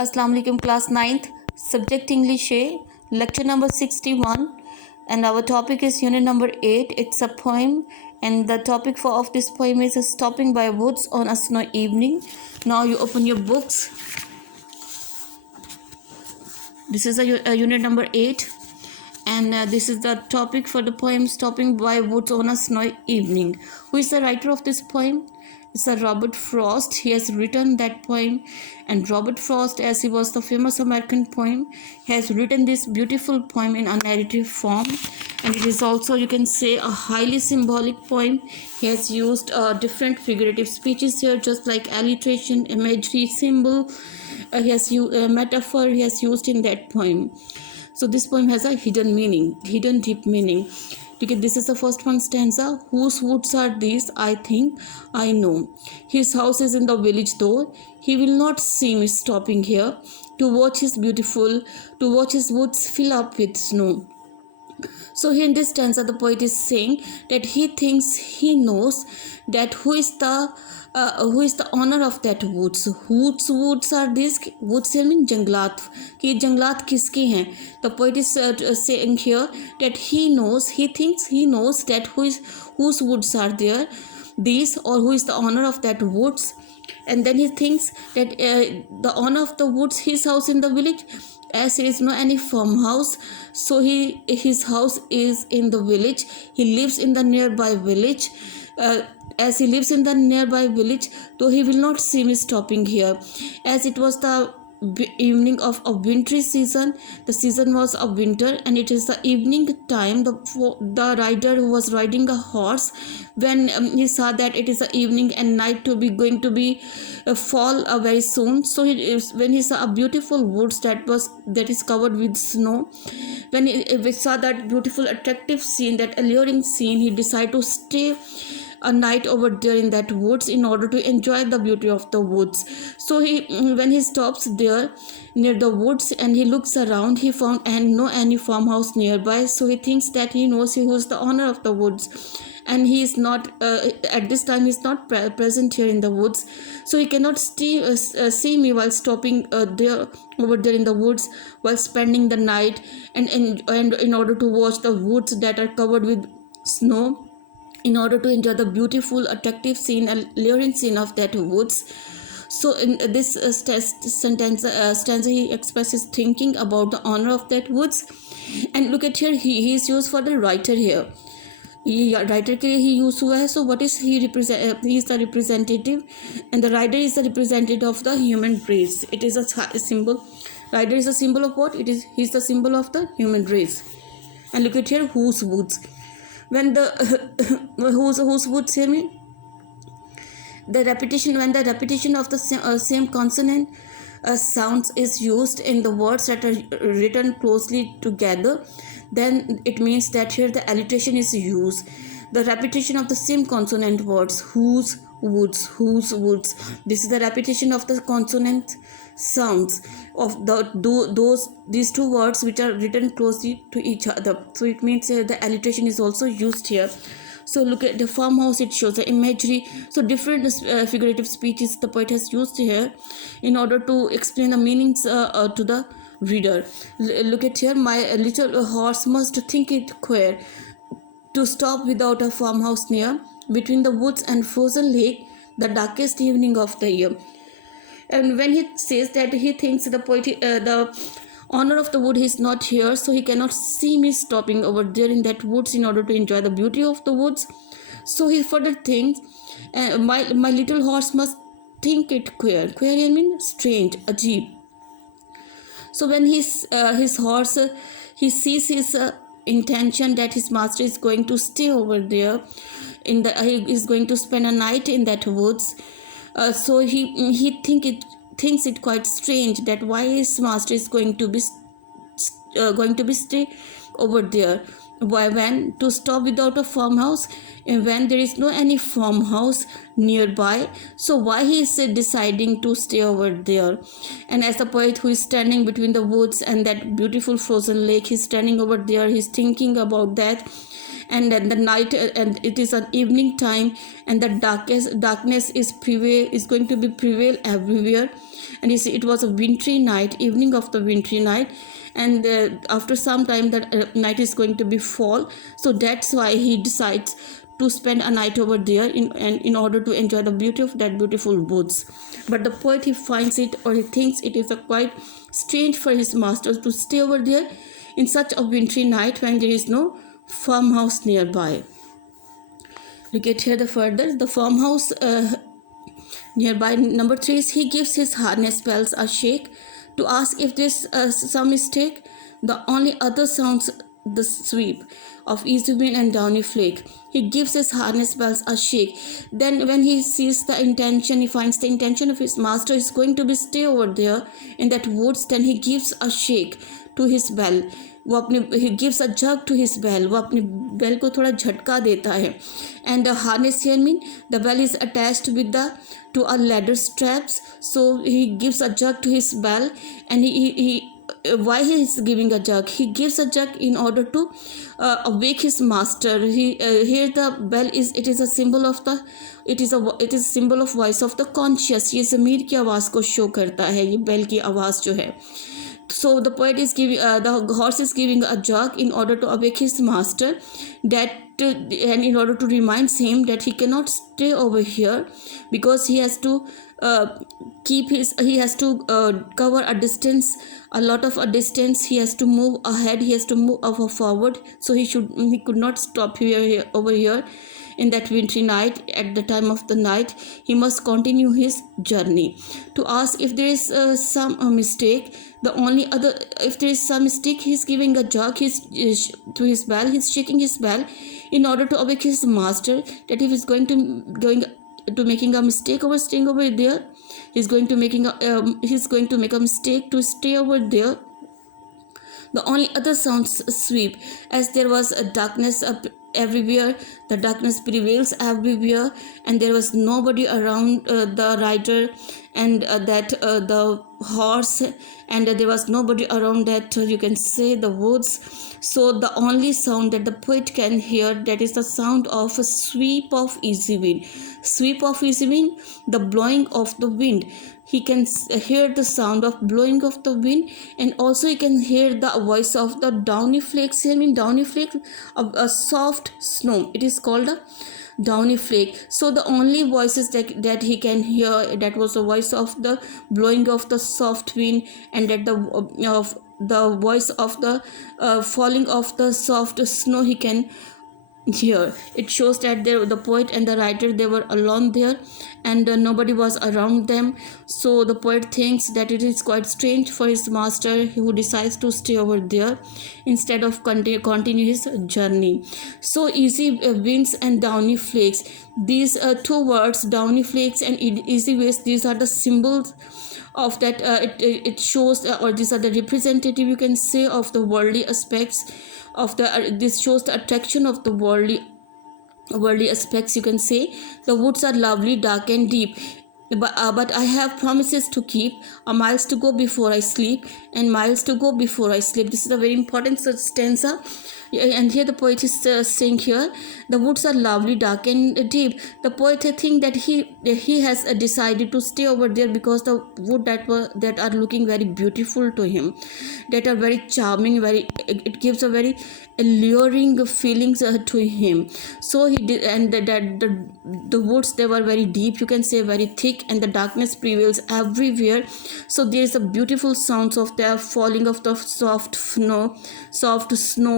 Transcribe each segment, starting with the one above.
Assalamu alaikum class 9th subject English lecture number 61 and our topic is unit number 8. It's a poem and the topic of this poem is stopping by woods on a snowy evening. Now you open your books. This is a unit number 8 and this is the topic for the poem stopping by woods on a snowy evening. Who is the writer of this poem? It's a Robert Frost. He has written that poem, and Robert Frost, as he was the famous American poem, has written this beautiful poem in a narrative form, and it is also, you can say, a highly symbolic poem. He has used different figurative speeches here, just like alliteration, imagery, symbol. He has used metaphor. He has used in that poem. So this poem has a hidden meaning, hidden deep meaning. Okay, this is the first one stanza. Whose woods are these? I think I know. His house is in the village though. He will not see me stopping here to watch his woods fill up with snow. So here in this stanza, the poet is saying that he thinks he knows that who is the owner of that woods. Whose woods are these? Woods here mean janglat. कि जंगलात किसके हैं? The poet is saying here that he thinks he knows that whose woods are there, these, or who is the owner of that woods. And then he thinks that the owner of the woods, his house in the village, as there is no any farmhouse, so his house is in the village. He lives in the nearby village. As he lives in the nearby village, though he will not see me stopping here, as it was the evening of a wintry season. The season was of winter, and it is the evening time. The rider who was riding a horse, when he saw that it is the evening and night going to be fall very soon, so when he saw a beautiful woods that is covered with snow, when he saw that beautiful attractive scene, that alluring scene, he decided to stay a night over there in that woods in order to enjoy the beauty of the woods. So when he stops there near the woods and he looks around, he found no any farmhouse nearby. So he thinks that he knows who's the owner of the woods, and he is not at this time he's not present here in the woods, so he cannot see me while stopping over there in the woods while spending the night and in order to watch the woods that are covered with snow, in order to enjoy the beautiful attractive scene and luring scene of that woods. So in this stanza he expresses thinking about the owner of that woods. And look at here, he is used for the writer here. Writer के लिए ही use हुआ है. So what is he represent? He is the representative and the writer is the representative of the human race. It is a symbol. Rider is a symbol of what? He is the symbol of the human race. And look at here, whose woods. When the whose woods here mean the repetition, when the repetition of the same consonant sounds is used in the words that are written closely together, then it means that here the alliteration is used. The repetition of the same consonant words, whose woods. This is the repetition of the consonant sounds of these two words which are written closely to each other. So it means the alliteration is also used here. So look at the farmhouse, it shows the imagery. So different figurative speeches the poet has used here in order to explain the meanings to the reader. Look at here, my little horse must think it queer to stop without a farmhouse near, between the woods and frozen lake, the darkest evening of the year. And when he says that he thinks the owner of the wood is not here, so he cannot see me stopping over there in that woods in order to enjoy the beauty of the woods. So he further thinks, my little horse must think it queer. Queer means strange, ajeeb. So when his horse, he sees his intention that his master is going to stay over there he is going to spend a night in that woods. So he thinks it quite strange that why his master is going to be stay over there. Why, when to stop without a farmhouse, and when there is no any farmhouse nearby, so why he is deciding to stay over there? And as the poet who is standing between the woods and that beautiful frozen lake, he's standing over there, he's thinking about that. and then the night, and it is an evening time, and the darkness is going to be prevail everywhere. And you see, it was a wintry night, evening of the wintry night, and after some time the night is going to be fall. So that's why he decides to spend a night over there in order to enjoy the beauty of that beautiful woods. But the poet, he finds it, or he thinks it is a quite strange for his masters to stay over there in such a wintry night when there is no farmhouse nearby. Look at here the further, the farmhouse nearby. Number 3 is, he gives his harness bells a shake to ask if there's some mistake. The only other sounds the sweep of easy wind and downy flake. He gives his harness bells a shake. Then when he sees the intention, he finds the intention of his master is going to be stay over there in that woods, then he gives a shake to his bell. he gives a jerk to his bell. वो अपनी bell को थोड़ा झटका देता है. And the harness here mean the bell is attached with the to a ladder straps. So he gives a jerk to his bell, and he why he is giving a jerk? He gives a jerk in order to awake his master. Here the bell is a symbol of the it is a symbol of voice of the conscious. ये ज़मीर की आवाज़ को show करता है, ये bell की आवाज़ जो है. So the poet is giving the horse is giving a jerk in order to awake his master, and in order to remind him that he cannot stay over here, because he has to cover a distance, a lot of a distance. He has to move ahead, he has to move forward. So he could not stop over here in that wintry night. At the time of the night, he must continue his journey. To ask if there is some mistake, the only other, if there is some mistake, he's giving a jerk to his bell. He's shaking his bell in order to awake his master, that if he's going to making a mistake over staying over there, he's going to make a mistake to stay over there. The only other sounds sweep, as there was a darkness everywhere. The darkness prevails everywhere, and there was nobody around the rider and the horse, and there was nobody around that you can say the woods. So the only sound that the poet can hear, that is the sound of a sweep of easy wind. Sweep of easy wind, the blowing of the wind. He can hear the sound of blowing of the wind, and also he can hear the voice of the downy flakes. I mean downy flake, a soft snow. It is called a downy flake. So the only voices that he can hear, that was the voice of the blowing of the soft wind, and that the voice of the falling of the soft snow he can hear. It shows that the poet and the writer, they were alone there, and nobody was around them. So the poet thinks that it is quite strange for his master, who decides to stay over there instead of continue his journey. So easy winds and downy flakes, these two words, downy flakes and easy winds, these are the symbols of that. It shows, or these are the representative, you can say, of the worldly aspects of the this shows the attraction of the worldly aspects, you can say. The woods are lovely, dark and deep, but I have promises to keep, miles to go before I sleep, and miles to go before I sleep. This is a very important stanza. And here the poet is saying here, the woods are lovely, dark and deep. The poet think that he has decided to stay over there because the wood that are looking very beautiful to him, that are very charming, it gives a very alluring feelings to him. So he did, and the woods, they were very deep, you can say very thick, and the darkness prevails everywhere. So there is a beautiful sounds of the falling of the soft snow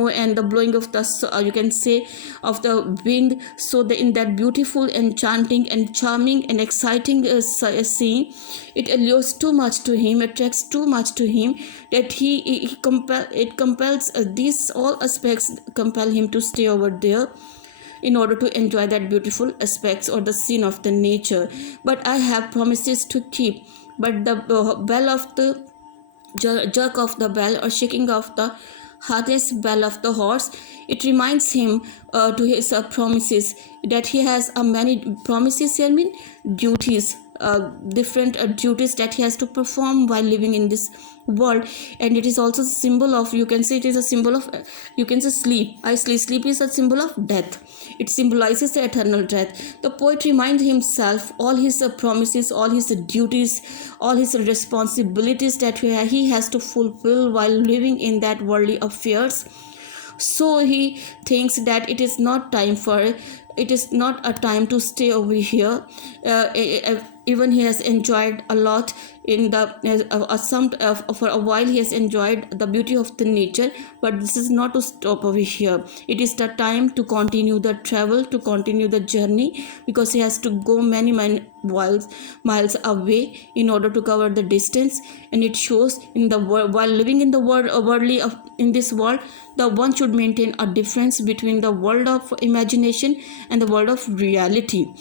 and the blowing of the you can say of the wind. So in that beautiful, enchanting and charming and exciting scene, it allures too much to him, attracts too much to him, that it compels these all aspects compel him to stay over there in order to enjoy that beautiful aspects or the scene of the nature. But I have promises to keep. But the bell of the jerk of the bell, or shaking of the harness bell of the horse, it reminds him to his promises, that he has many promises here mean duties, different duties that he has to perform while living in this world. And it is also a symbol of, you can say it is a symbol of, you can say sleep. Sleep is a symbol of death. It symbolizes the eternal death. The poet reminds himself all his promises, all his duties, all his responsibilities that he has to fulfill while living in that worldly affairs. So he thinks that it is not a time to stay over here. Even he has enjoyed a lot in the for a while he has enjoyed the beauty of the nature, but this is not to stop over here. It is the time to continue the travel, to continue the journey, because he has to go many miles away in order to cover the distance. And it shows in the world, while living in the worldly in this world, the one should maintain a difference between the world of imagination and the world of reality.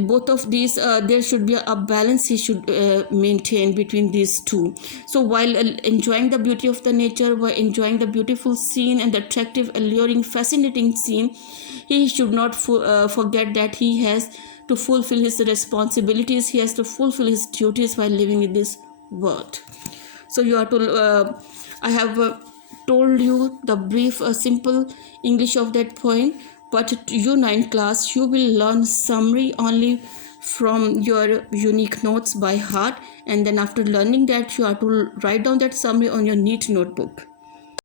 Both of these, there should be a balance he should maintain between these two. So while enjoying the beauty of the nature, while enjoying the beautiful scene and the attractive, alluring, fascinating scene, he should not forget that he has to fulfill his responsibilities, he has to fulfill his duties while living in this world. So you are to I have told you the brief simple English of that poem, but you 9th class, you will learn summary only from your unique notes by heart, and then after learning that, you are to write down that summary on your neat notebook.